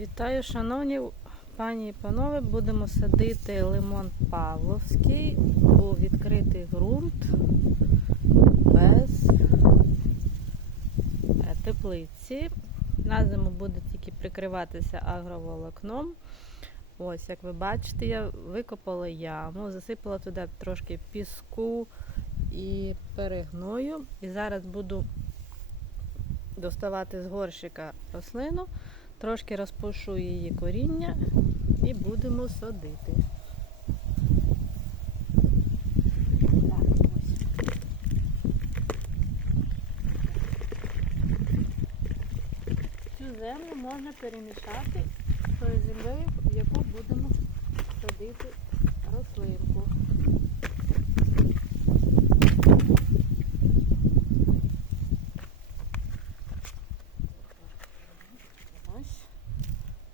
Вітаю, шановні пані і панове. Будемо садити лимон Павловський у відкритий ґрунт без теплиці. На зиму буде тільки прикриватися агроволокном. Ось, як ви бачите, я викопала яму, засипала туди трошки піску і перегною. І зараз буду доставати з горщика рослину. Трошки розпушу її коріння і будемо садити. Цю землю можна перемішати з землею, в яку будемо садити рослинку. Ось.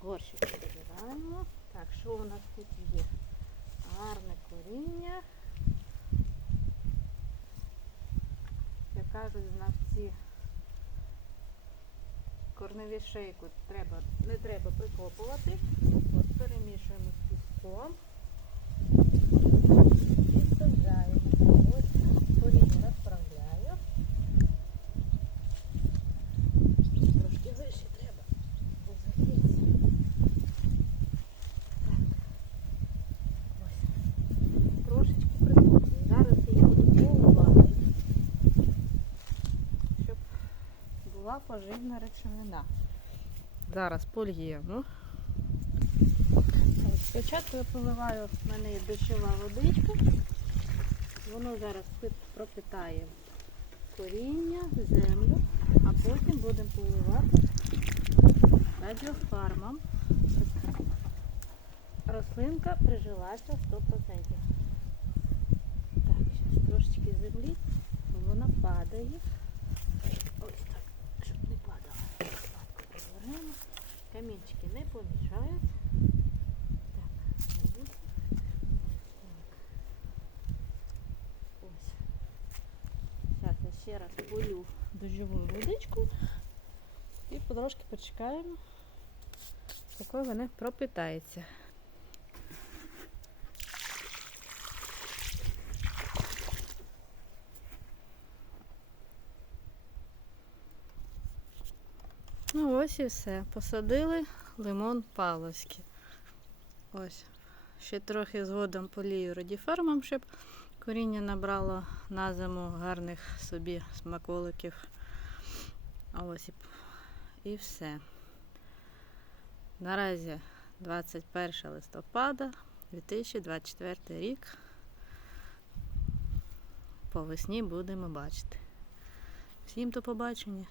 Горщик прибираємо. Так, що у нас тут є? Гарне коріння. Як кажуть знавці, корневі шейку треба, не треба прикопувати. От перемішуємо з піском і саджаємо. Ось коріння розправляю. Трошки вище треба. бо загнеться. Так. Ось. Трошечки прикопую. Зараз я її буду поливати, щоб поживна речовина. Зараз польємо. Спочатку я поливаю, в мене є дощова водичка. Воно зараз пропитає коріння, землю, а потім будемо поливати радіофармом. Рослинка прижилася 100%. Так, зараз трошечки землі, вона падає. Ось так, щоб не падала. Лопатку повернемо. Камінчики не помішають. Зараз я ще раз полю дождьову водичку і потрошки почекаємо, поки вона пропитається. Ну ось і все. Посадили лимон павловський. Ось. Ще трохи згодом полію радіфермом, щоб коріння набрало на зиму гарних собі смаколиків. А ось і, і все. Наразі 21 листопада 2024 рік. По весні будемо бачити. Всім до побачення!